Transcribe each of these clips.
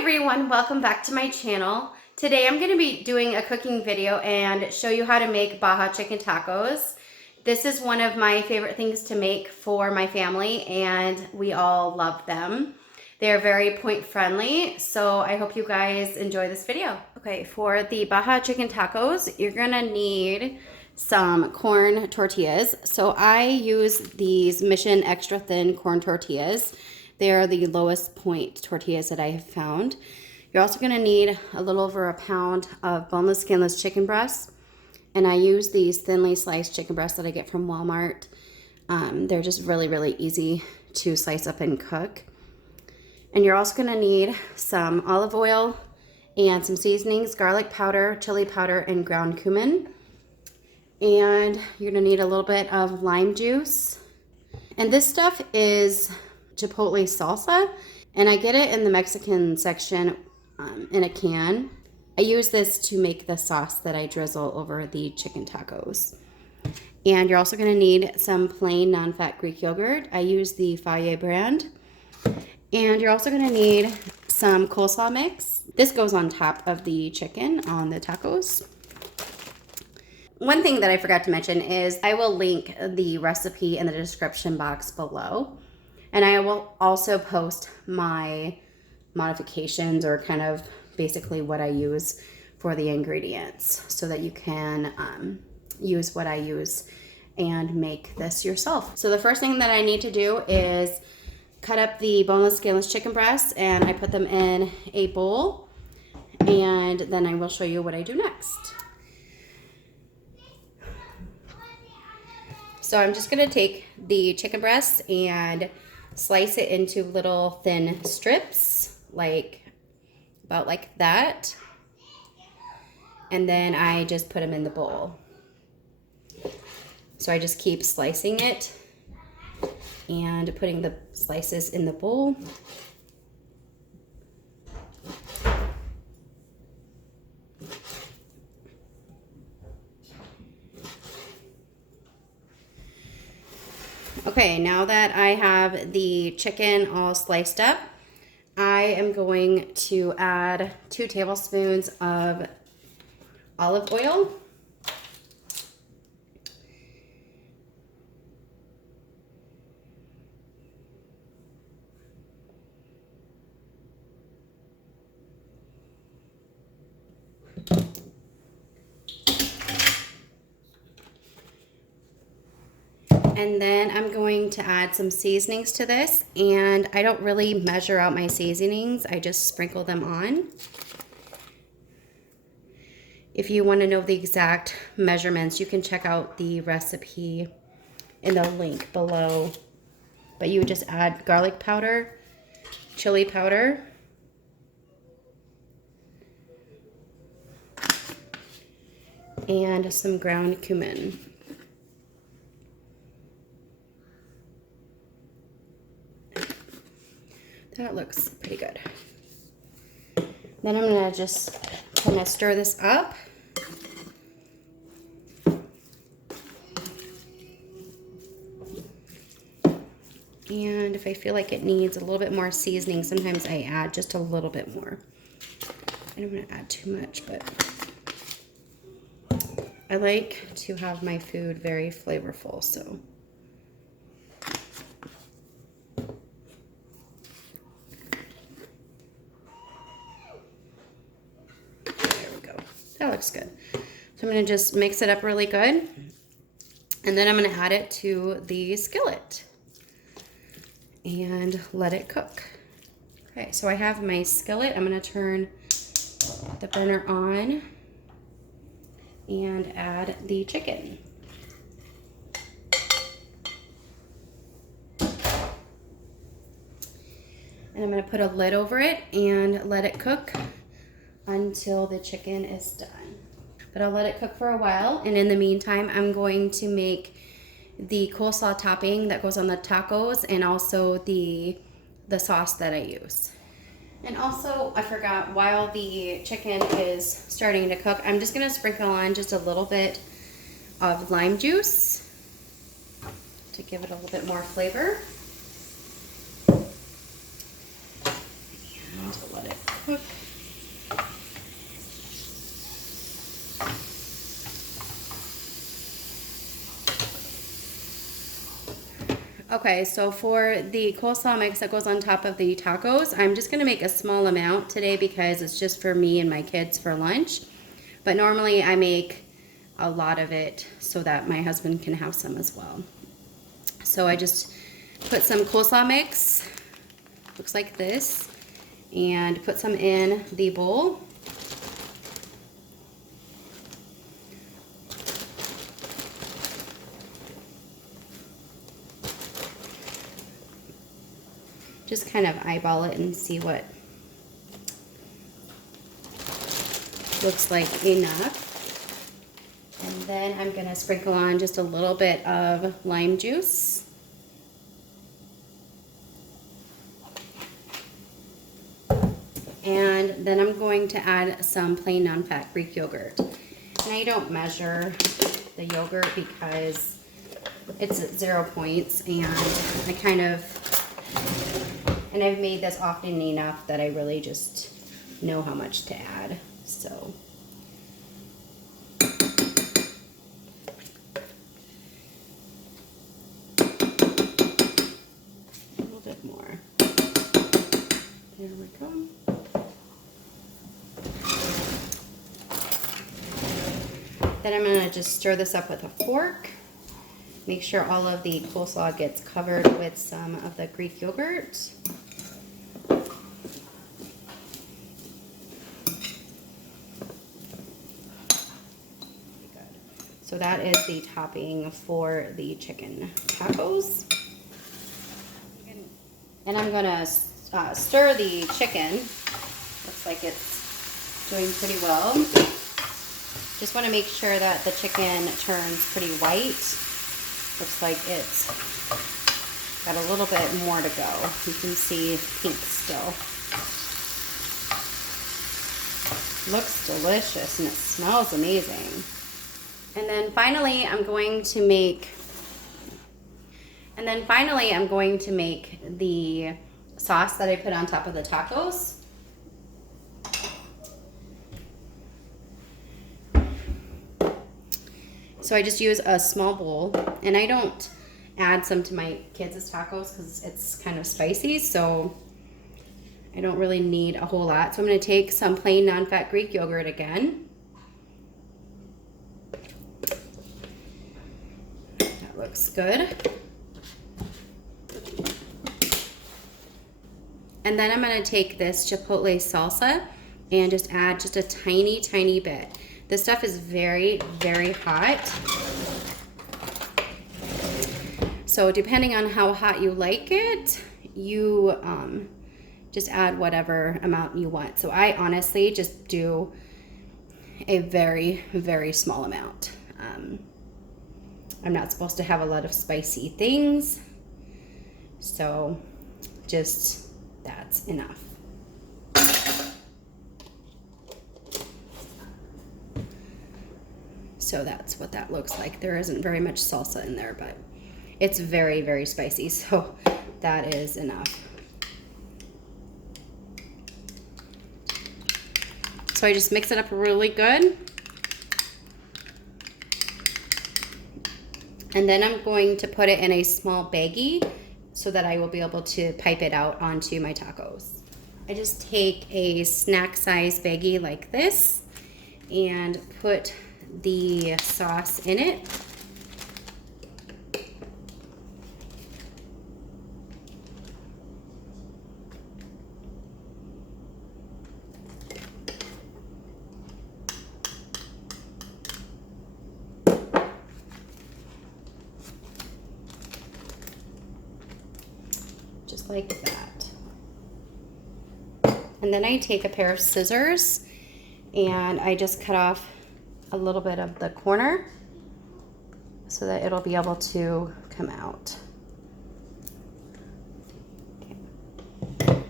everyone, welcome back to my channel. Today I'm going to be doing a cooking video and show you how to make Baja chicken tacos. This is one of my favorite things to make for my family and we all love them. They're very point friendly, so I hope you guys enjoy this video. Okay, for the Baja chicken tacos, you're going to need some corn tortillas. So I use these Mission Extra Thin corn tortillas. They are the lowest point tortillas that I have found. You're also going to need a little over a pound of boneless, skinless chicken breasts. And I use these thinly sliced chicken breasts that I get from Walmart. They're just really, really easy to slice up and cook. And you're also going to need some olive oil and some seasonings, garlic powder, chili powder, and ground cumin. And you're going to need a little bit of lime juice. And this stuff is Chipotle salsa, and I get it in the Mexican section in a can. I use this to make the sauce that I drizzle over the chicken tacos. And you're also going to need some plain non-fat Greek yogurt. I use the Fage brand. And you're also going to need some coleslaw mix. This goes on top of the chicken on the tacos. One thing that I forgot to mention is I will link the recipe in the description box below. And I will also post my modifications or kind of basically what I use for the ingredients so that you can use what I use and make this yourself. So the first thing that I need to do is cut up the boneless, skinless chicken breasts, and I put them in a bowl, and then I will show you what I do next. So I'm just gonna take the chicken breasts and slice it into little thin strips, about like that. And then I just put them in the bowl. So I just keep slicing it and putting the slices in the bowl. Okay, now that I have the chicken all sliced up, I am going to add 2 tablespoons of olive oil. And then I'm going to add some seasonings to this, and I don't really measure out my seasonings, I just sprinkle them on. If you want to know the exact measurements, you can check out the recipe in the link below. But you would just add garlic powder, chili powder, and some ground cumin. That looks pretty good. Then I'm gonna just kind of stir this up. And if I feel like it needs a little bit more seasoning, sometimes I add just a little bit more. I don't want to add too much, but I like to have my food very flavorful, so. That looks good. So I'm going to just mix it up really good. And then I'm going to add it to the skillet and let it cook. Okay, so I have my skillet. I'm going to turn the burner on and add the chicken. And I'm going to put a lid over it and let it cook until the chicken is done. But I'll let it cook for a while, and in the meantime I'm going to make the coleslaw topping that goes on the tacos and also the sauce that I use. And also, I forgot, while the chicken is starting to cook, I'm just gonna sprinkle on just a little bit of lime juice to give it a little bit more flavor. And let it cook. Okay, so for the coleslaw mix that goes on top of the tacos, I'm just gonna make a small amount today because it's just for me and my kids for lunch. But normally I make a lot of it so that my husband can have some as well. So I just put some coleslaw mix, looks like this, and put some in the bowl. Just kind of eyeball it and see what looks like enough. And then I'm gonna sprinkle on just a little bit of lime juice. And then I'm going to add some plain non-fat Greek yogurt. And I don't measure the yogurt because it's at 0 points, and I've made this often enough that I really just know how much to add. So a little bit more. There we go. Then I'm going to just stir this up with a fork. Make sure all of the coleslaw gets covered with some of the Greek yogurt. So that is the topping for the chicken tacos. And I'm gonna stir the chicken. Looks like it's doing pretty well. Just wanna make sure that the chicken turns pretty white. Looks like it's got a little bit more to go. You can see pink still. Looks delicious and it smells amazing. And then finally, I'm going to make the sauce that I put on top of the tacos. So I just use a small bowl, and I don't add some to my kids' tacos because it's kind of spicy, so I don't really need a whole lot. So I'm going to take some plain non-fat Greek yogurt again. Looks good. And then I'm going to take this Chipotle salsa and just add just a tiny, tiny bit. This stuff is very, very hot. So depending on how hot you like it, you just add whatever amount you want. So I honestly just do a very, very small amount. I'm not supposed to have a lot of spicy things, so just that's enough. So that's what that looks like. There isn't very much salsa in there, but it's very, very spicy, so that is enough. So I just mix it up really good. And then I'm going to put it in a small baggie so that I will be able to pipe it out onto my tacos. I just take a snack size baggie like this and put the sauce in it. Just like that. And then I take a pair of scissors and I just cut off a little bit of the corner so that it'll be able to come out. Okay.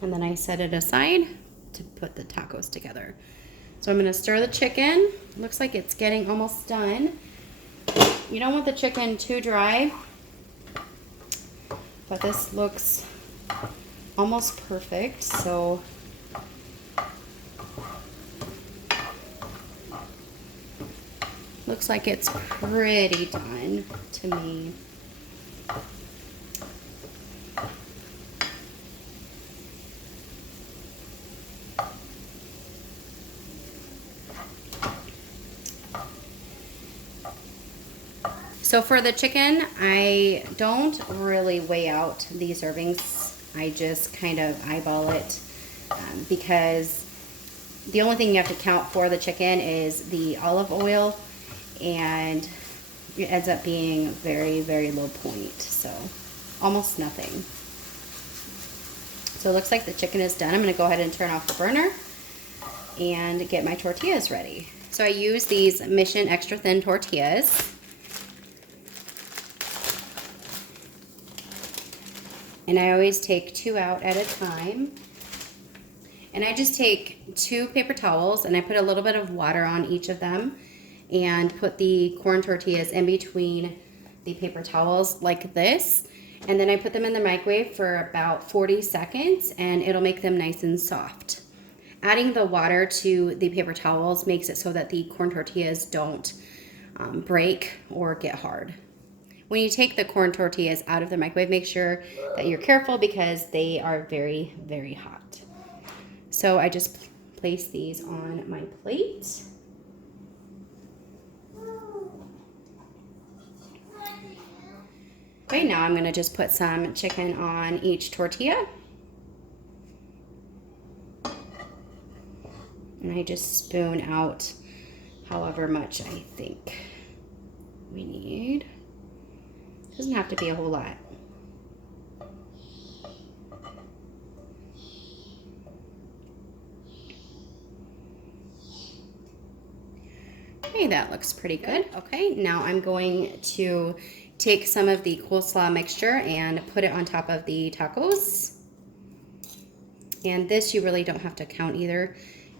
And then I set it aside to put the tacos together. So I'm going to stir the chicken. Looks like it's getting almost done. You don't want the chicken too dry, but this looks almost perfect. So Looks like it's pretty done to me. So for the chicken, I don't really weigh out these servings. I just kind of eyeball it because the only thing you have to count for the chicken is the olive oil, and it ends up being very, very low point, so almost nothing. So it looks like the chicken is done. I'm going to go ahead and turn off the burner and get my tortillas ready. So I use these Mission Extra Thin tortillas. And I always take 2 out at a time. And I just take 2 paper towels and I put a little bit of water on each of them and put the corn tortillas in between the paper towels like this. And then I put them in the microwave for about 40 seconds and it'll make them nice and soft. Adding the water to the paper towels makes it so that the corn tortillas don't break or get hard. When you take the corn tortillas out of the microwave, make sure that you're careful because they are very, very hot. So I just place these on my plate. Okay, now I'm gonna just put some chicken on each tortilla. And I just spoon out however much I think we need. Doesn't have to be a whole lot. Okay, that looks pretty good. Okay, now I'm going to take some of the coleslaw mixture and put it on top of the tacos. And this you really don't have to count either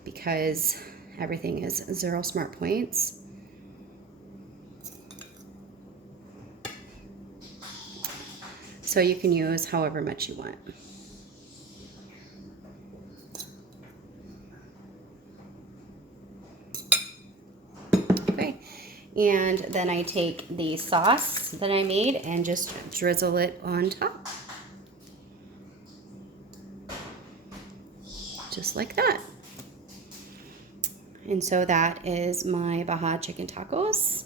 because everything is 0 smart points. So you can use however much you want. Okay, and then I take the sauce that I made and just drizzle it on top. Just like that. And so that is my Baja chicken tacos.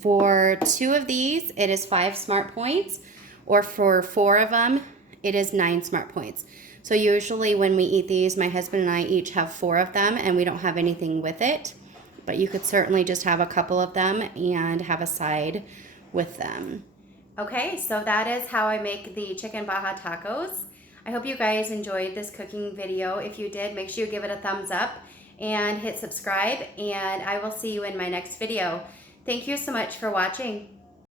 For 2 of these, it is 5 smart points, or for 4 of them, it is 9 smart points. So usually when we eat these, my husband and I each have 4 of them and we don't have anything with it, but you could certainly just have a couple of them and have a side with them. Okay, so that is how I make the chicken Baja tacos. I hope you guys enjoyed this cooking video. If you did, make sure you give it a thumbs up and hit subscribe, and I will see you in my next video. Thank you so much for watching.